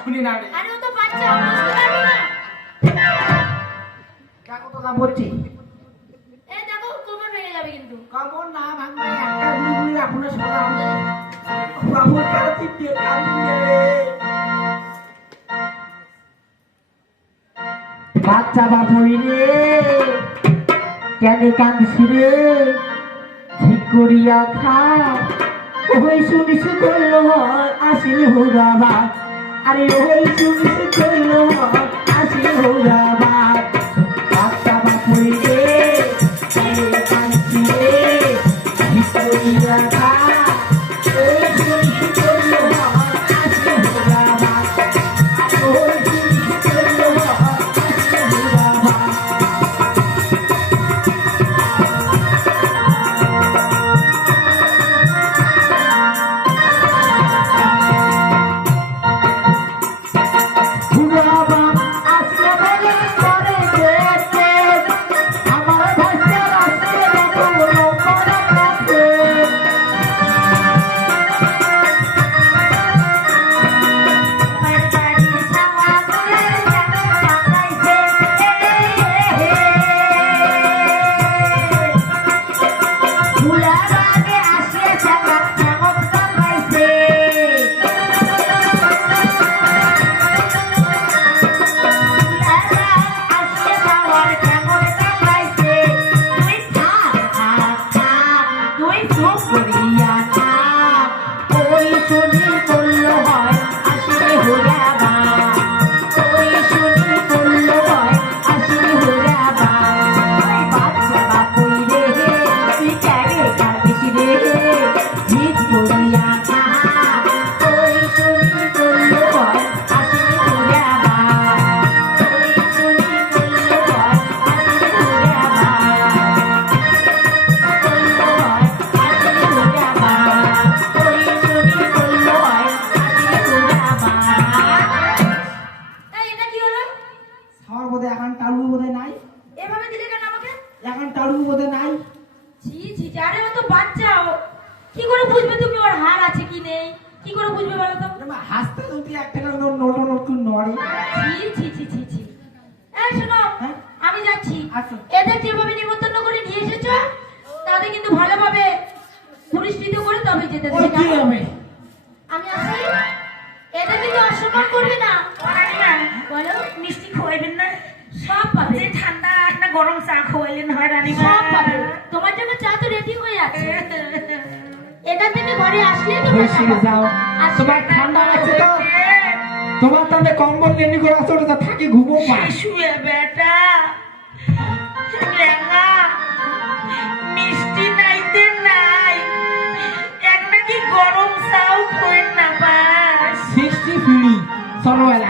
শুনি না রে। আরে ও তো বাচ্চা বুঝতে পারবে না। কাকু তো কাম করছি। এই দেখো কোমর ভেঙে যাবে কিন্তু। কামড় না ভাঙবে একটা গুলি আপনার সরা আমি কামড় কাটা দিয়ে কামড় রে। বাচ্চা বাপুই রে কেন কাঁদছি রে ঠিক করিয়া খা ওই শুনিস করলো আসিল হোগাবা আরে ওই শুনিস করলো আসিল হোগাবা বাচ্চা বাপুই রে কেন কাঁদছি রে ঠিক করিয়া খা ওই শুনিস করলো আসিল হোগাবা ওই শুনিস করলো আসিল হোগাবা এদের যেভাবে নিমন্ত্রণ করে নিয়ে এসেছো তাদের কিন্তু ভালোভাবে পুরস্কৃত করে তবে যেতে দেবে। আমি আসি, এদের কিন্তু অসম্মান করবে না। বলো মিষ্টি খাওয়াইবেন না? সব পাবে। যে ঠান্ডা একটা গরম চা খাওয়াইলেন হয় রানীমা? সব পাবে। তোমার জন্য চা তো রেডি হয়ে আছে। এখান থেকে ঘরে আসলে তুমি যাও তোমার ঠান্ডা লাগছে তো তোমার তাহলে কম্বল লেনি করে আসো ওটা থাকি ঘুমো পা শুয়ে বেটা লেঙ্গা মিষ্টি নাইতে নাই এক নাকি গরম চাও খোয়েন না পাস 60 ফিড়ি চলো এলা